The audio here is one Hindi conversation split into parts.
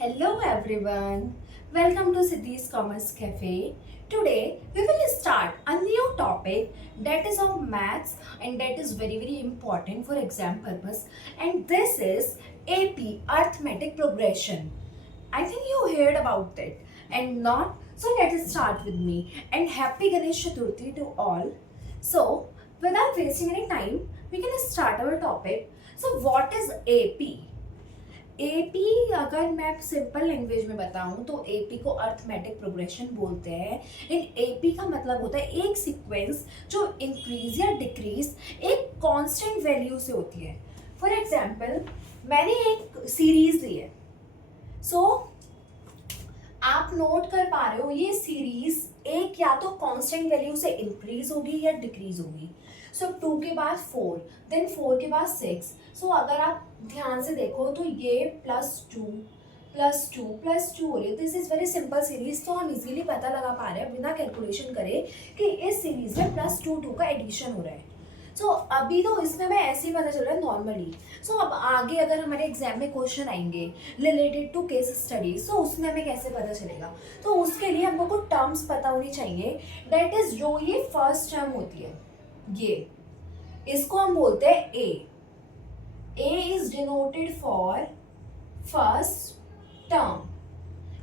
Hello everyone, welcome to Siddhi's Commerce Cafe. Today we will start a new topic that is of maths and that is very important for exam purpose, and this is AP arithmetic progression. I think you heard about it and not, so let us start with me and happy Ganesh Chaturthi to all. So without wasting any time, we can start our topic. So what is AP? AP अगर मैं सिंपल लैंग्वेज में बताऊं तो एपी को अर्थमेटिक प्रोग्रेशन बोलते हैं। इन एपी का मतलब होता है एक सीक्वेंस जो इंक्रीज या डिक्रीज एक कांस्टेंट वैल्यू से होती है। फॉर एग्जांपल मैंने एक सीरीज ली है, सो आप नोट कर पा रहे हो ये सीरीज एक या तो कांस्टेंट वैल्यू से इंक्रीज होगी या डिक्रीज होगी। सो 2 के बाद 4, देन 4 के बाद 6। सो अगर आप ध्यान से देखो तो ये +2 +2 +2 हो रही है। This is very simple series, तो हम इजीली पता लगा पा रहे हैं बिना कैलकुलेशन करे कि इस सीरीज में +2 का एडिशन हो रहा है। सो अभी तो इसमें मैं ऐसे ही पता चल रहा है नॉर्मली। सो अब आगे अगर हमारे एग्जाम में क्वेश्चन आएंगे रिलेटेड टू केस स्टडीज, तो उसमें हमें कैसे पता चलेगा? तो उसके लिए हमको कुछ टर्म्स पता होनी चाहिए। दैट इज जो ये फर्स्ट टर्म होती है, ये इसको हम बोलते हैं a is denoted for first term.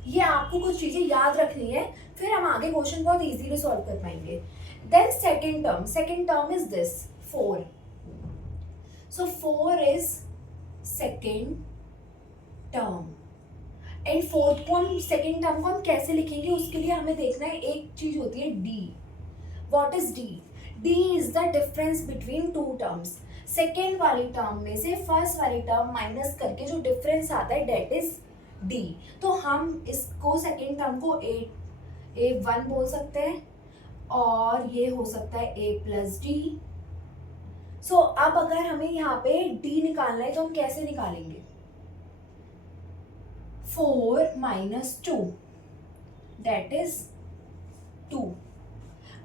ये आपको कुछ चीजें याद रखनी है, फिर हम आगे क्वेश्चन बहुत इजीली सॉल्व कर पाएंगे। Then second term is this 4। So 4 is second term and fourth को हम सेकेंड टर्म को हम कैसे लिखेंगे उसके लिए हमें देखना है एक चीज होती है D. What is D? D is the difference between two terms. Second वाली टर्म में से फर्स्ट वाली टर्म माइनस करके जो डिफरेंस आता है डेट इज डी। तो हम इसको सेकेंड टर्म को A1 बोल सकते हैं और ये हो सकता है A+D। सो अब अगर हमें यहाँ पे d निकालना है तो हम कैसे निकालेंगे? 4 - 2 दैट इज 2।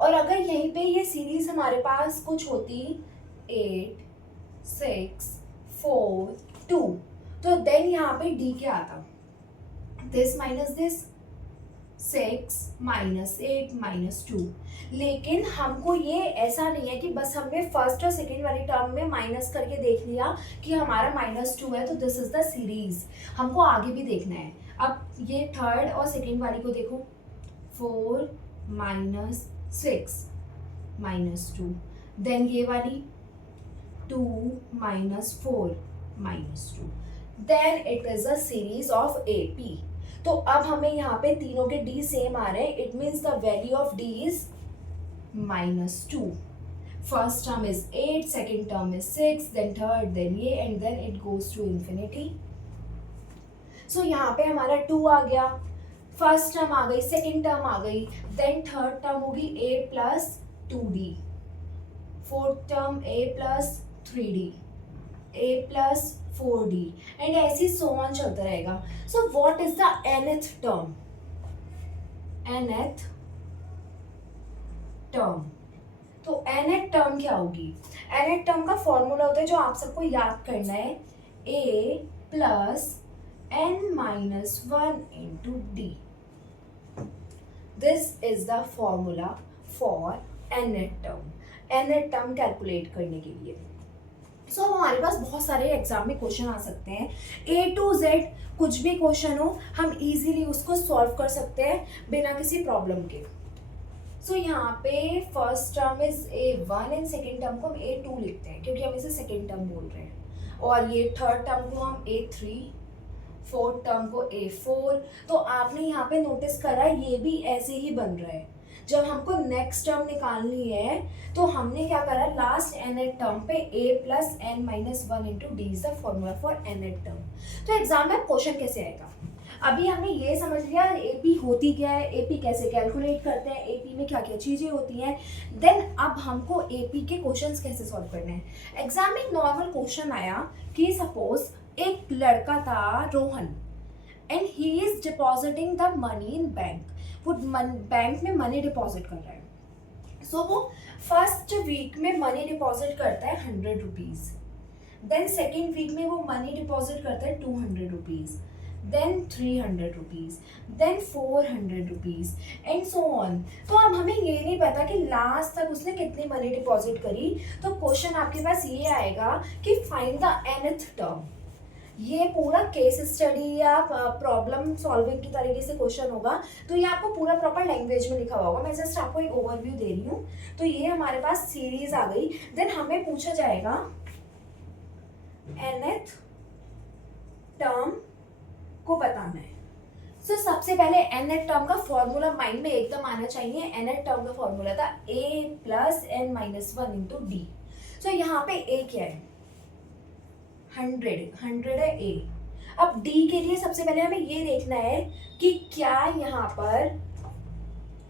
और अगर यहीं पे ये सीरीज हमारे पास कुछ होती 8 6 4 2, तो देन यहाँ पे d क्या आता? This minus this, 6 - 8 - 2। लेकिन हमको ये ऐसा नहीं है कि बस हमने फर्स्ट और सेकेंड वाली टर्म में माइनस करके देख लिया कि हमारा -2 है तो दिस इज द सीरीज। हमको आगे भी देखना है। अब ये थर्ड और सेकेंड वाली को देखो, 4 - 6 - 2, देन ये वाली 2 - 4 - 2, then it is a series of AP। तो अब हमें यहाँ पे तीनों के d सेम आ रहे हैं। It means the value of d is -2। First term is 8, second term is 6, then third, then ये and then it goes to infinity. So यहाँ पे हमारा 2 आ गया, फर्स्ट टर्म आ गई, सेकेंड टर्म आ गई, देन थर्ड टर्म होगी A+2D, fourth term A+3D, A+4D and ऐसे सो ऑन चलता रहेगा। So what is the nth term? nth term, तो nth टर्म क्या होगी? nth टर्म का फॉर्मूला होता है जो आप सबको याद करना है, A+n-1 into D। This is the formula for nth term. nth term calculate करने के लिए सो हमारे पास बहुत सारे एग्जाम में क्वेश्चन आ सकते हैं। A to Z कुछ भी क्वेश्चन हो हम इजीली उसको सॉल्व कर सकते हैं बिना किसी प्रॉब्लम के। सो यहाँ पे first term is A1 and second term को हम A2 लिखते हैं क्योंकि हम इसे सेकेंड टर्म बोल रहे हैं, और ये थर्ड टर्म को हम A3, फोर्थ टर्म को A4। तो आपने यहाँ पे नोटिस करा ये भी ऐसे ही बन रहा है। जब हमको नेक्स्ट टर्म निकालनी है तो हमने क्या करा, लास्ट nth टर्म पे A+n-1 into D is the formula for nth term. तो एग्जाम में क्वेश्चन कैसे आएगा? अभी हमने ये समझ लिया AP होती क्या है, AP कैसे कैलकुलेट करते हैं, AP में क्या क्या चीज़ें होती हैं। देन अब हमको AP के क्वेश्चंस कैसे सॉल्व करने हैं। एग्जाम में एक नॉर्मल क्वेश्चन आया कि सपोज एक लड़का था Rohan and he is depositing the money in bank. वो बैंक में मनी डिपॉजिट कर रहा है। सो वो फर्स्ट वीक में मनी डिपॉजिट करता है 100 रुपीज़, देन सेकेंड वीक में वो मनी डिपॉजिट करता है 200 rupees, then 300 rupees, then 400 rupees and so on। तो अब हमें ये नहीं पता कि लास्ट तक उसने कितनी मनी डिपॉजिट करी, तो क्वेश्चन आपके पास ये आएगा कि फाइंड द nth टर्म। ये पूरा केस स्टडी या प्रॉब्लम सॉल्विंग की तरीके से क्वेश्चन होगा, तो ये आपको पूरा प्रॉपर लैंग्वेज में लिखा हुआ होगा। मैं जस्ट आपको एक ओवरव्यू दे रही हूँ। तो ये हमारे पास सीरीज आ गई, देन हमें पूछा जाएगा nth टर्म को बताना है। सो सबसे पहले nth टर्म का फॉर्मूला माइंड में एकदम आना चाहिए। nth टर्म का फॉर्मूला था a plus n minus 1 into d. So यहाँ पे a क्या है, 100 है a। अब d के लिए सबसे पहले हमें ये देखना है कि क्या यहाँ पर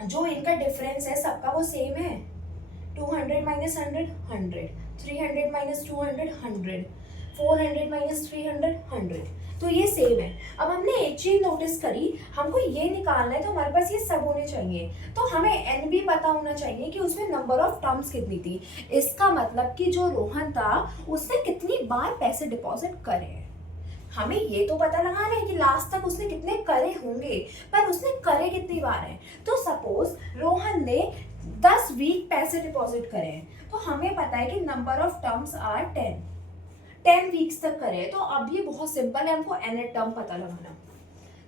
जो इनका डिफरेंस है सबका वो सेम है। 200 माइनस 100 100, 300 माइनस 200 100, 400 माइनस 300 100, तो ये सेम है। अब हमने एक चीज नोटिस करी, हमको ये निकालना है तो हमारे पास ये सब होने चाहिए, तो हमें n भी पता होना चाहिए कि उसमें नंबर ऑफ टर्म्स कितनी थी। इसका मतलब कि जो रोहन था उसने कितनी बार पैसे डिपॉजिट करे हैं। हमें ये तो पता लगाना है कि लास्ट तक उसने कितने करे होंगे, पर उसने करे कितनी बार हैं। तो सपोज रोहन ने 10 वीक पैसे डिपॉजिट करे हैं, तो हमें पता है कि number of terms are 10 weeks तक करे। तो अब ये बहुत सिंपल है, हमको nth टर्म पता लगाना।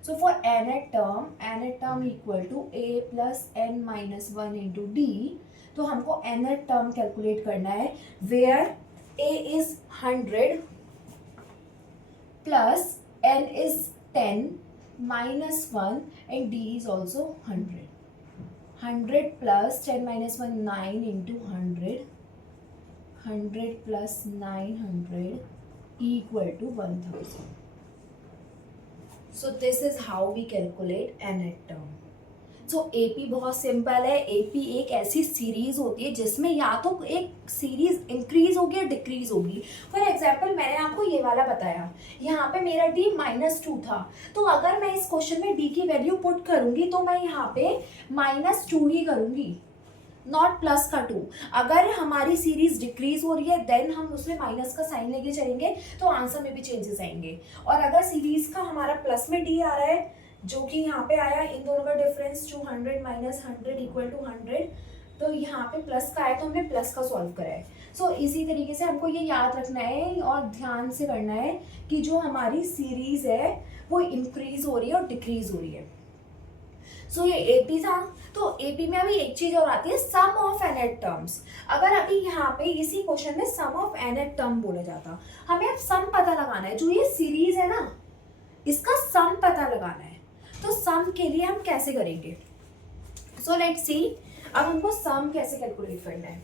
So for nth term equal to a plus n minus 1 into D. तो हमको nth टर्म कैलकुलेट करना है where a is 100 plus n is 10 minus 1 and d is also 100. 100 plus 10 minus 1 9 into 100. 100 plus 900 equal to 1000. So this is how we calculate nth term. So AP बहुत सिंपल है। एपी एक ऐसी सीरीज होती है जिसमें या तो एक सीरीज इंक्रीज होगी या डिक्रीज होगी। फॉर एग्जाम्पल मैंने आपको ये वाला बताया, यहाँ पे मेरा डी -2 था, तो अगर मैं इस क्वेश्चन में डी की वैल्यू पुट करूंगी तो मैं यहाँ पे -2 ही करूंगी, नॉट प्लस का 2। अगर हमारी सीरीज डिक्रीज हो रही है देन हम उसमें माइनस का साइन लेके चलेंगे, तो आंसर में भी चेंजेस आएंगे। और अगर सीरीज का हमारा प्लस में डी आ रहा है, जो कि यहाँ पे आया, इन दोनों का डिफरेंस 200 माइनस 100 इक्वल टू 100, तो यहाँ पे प्लस का आया तो हमने प्लस का सॉल्व करा है। सो इसी तरीके से हमको ये याद रखना है और ध्यान से करना है कि जो हमारी सीरीज है वो इंक्रीज हो रही है और डिक्रीज हो रही है। सो ये एपी था। तो एपी में अभी एक चीज और आती है, सम ऑफ nth टर्म्स। अगर अभी यहाँ पे इसी क्वेश्चन में सम ऑफ nth टर्म बोला जाता, हमें अब सम पता लगाना है। जो ये सीरीज है ना, इसका सम पता लगाना है। तो सम के लिए हम कैसे करेंगे, सो लेट्स सी। अब हमको सम कैसे कैलकुलेट करना है।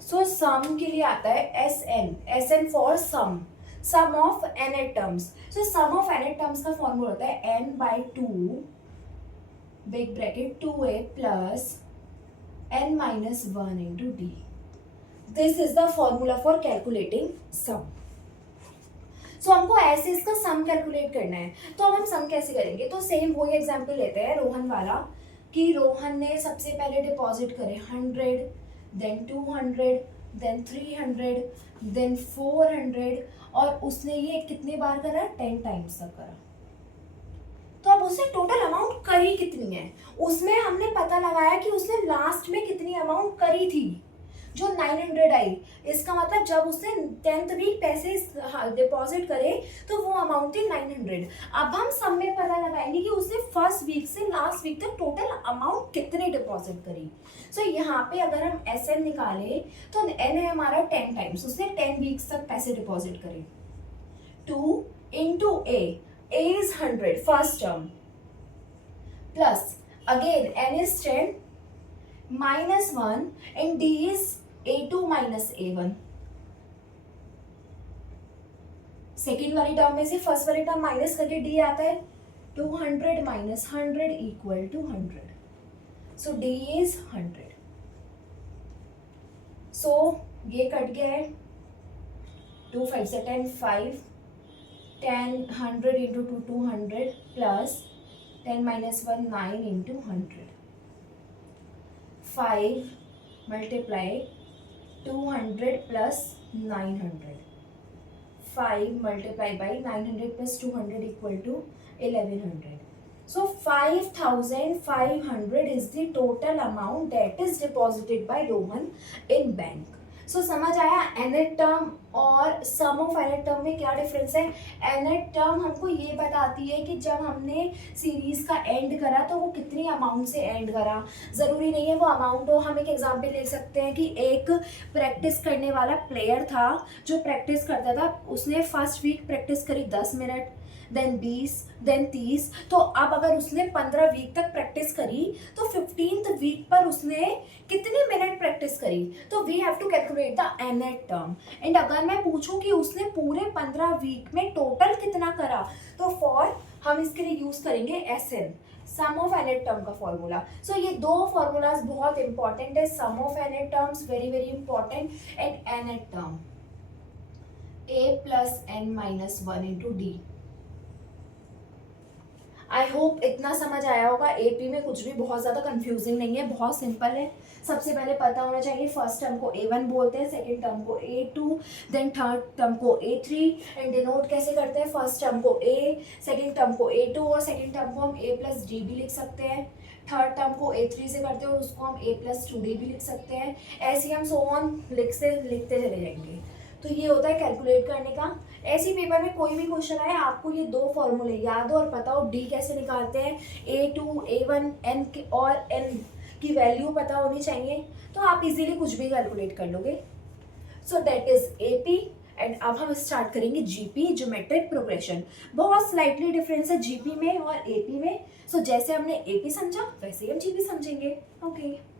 सो सम के लिए आता है SN for sum of nth terms. So sum of nth terms का फॉर्मूला होता है n/2 big bracket 2a plus n minus 1 into d. This is the formula for calculating sum. So हमको ऐसे इसका सम कैलकुलेट करना है। तो अब हम सम कैसे करेंगे, तो सेम वही एग्जाम्पल लेते हैं रोहन वाला, कि रोहन ने सबसे पहले डिपॉजिट करे 100, देन 200, देन 300, देन 400, और उसने ये कितने बार करा, 10 टाइम्स तक करा। तो अब उसने टोटल अमाउंट करी कितनी है, उसमें हमने पता लगाया कि उसने लास्ट में कितनी अमाउंट करी थी, जो 900 आई। इसका मतलब जब उसने 10th वीक पैसे डिपॉजिट करे तो वो अमाउंट थी 900। अब हम सब में पता लगाएंगे कि उसने फर्स्ट वीक से लास्ट वीक तक टोटल अमाउंट कितने डिपॉजिट करी। सो यहाँ पे अगर हम SN निकाले तो N है हमारा 10 टाइम्स, उसने 10 वीक्स तक पैसे डिपॉजिट करे। 2 into A is 100 first term, plus again N is 10 minus 1 and D is A2 minus A1। Second वाली टर्म में से फर्स्ट वाली टर्म माइनस करके D आता है, 200 minus 100 equal to 100। So D is 100। So ये कट गया है, 2 5 से 10, 5, 10 100 into 2 200 plus 10 minus 1 9 into 100. 5 multiply 200 plus 900. 5 multiply by 900 plus 200 equal to 1100. So 5500 is the total amount that is deposited by Rohan in bank. So समझ आया एनेट टर्म और सम ऑफ एनेट टर्म में क्या डिफरेंस है. एनेट टर्म हमको ये बताती है कि जब हमने सीरीज का एंड करा तो वो कितनी अमाउंट से एंड करा. ज़रूरी नहीं है वो अमाउंट हो. हम एक एग्जांपल ले सकते हैं कि एक प्रैक्टिस करने वाला प्लेयर था जो प्रैक्टिस करता था. उसने फर्स्ट वीक प्रैक्टिस करी 10 मिनट, देन 20, देन 30. तो अब अगर उसने 15 वीक तक प्रैक्टिस करी तो 15th वीक पर उसने कितने मिनट प्रैक्टिस करी. तो we have to calculate the nth term. And अगर मैं पूछूं कि उसने पूरे 15 वीक में टोटल कितना करा, तो फॉर हम इसके लिए यूज करेंगे SN, sum of nth term का फॉर्मूला. सो ये दो फॉर्मूलाज बहुत इंपॉर्टेंट है. Sum of nth terms very very important and nth term A plus N minus 1 into D. I hope इतना समझ आया होगा. AP में कुछ भी बहुत ज़्यादा कंफ्यूजिंग नहीं है, बहुत सिंपल है. सबसे पहले पता होना चाहिए फर्स्ट टर्म को A1 बोलते हैं, सेकंड टर्म को A2, देन थर्ड टर्म को A3. एंड डिनोट कैसे करते हैं, फर्स्ट टर्म को A, सेकंड टर्म को A2 और सेकंड टर्म को हम A plus D भी लिख सकते हैं. थर्ड टर्म को A3 से करते हैं और उसको हम A plus 2D भी लिख सकते हैं. ऐसे हम सो ऑन लिखते चले जाएंगे. तो ये होता है कैलकुलेट करने का. ऐसी पेपर में कोई भी क्वेश्चन आए आपको ये दो फॉर्मूले याद हो और पता हो. डी कैसे निकालते हैं, A2, A1, N और N की वैल्यू पता होनी चाहिए, तो आप इजीली कुछ भी कैलकुलेट कर लोगे. So that is AP. And अब हम स्टार्ट करेंगे GP, ज्योमेट्रिक प्रोग्रेशन. बहुत स्लाइटली डिफरेंस है GP में और AP में. सो जैसे हमने AP समझा वैसे ही हम GP समझेंगे. ओके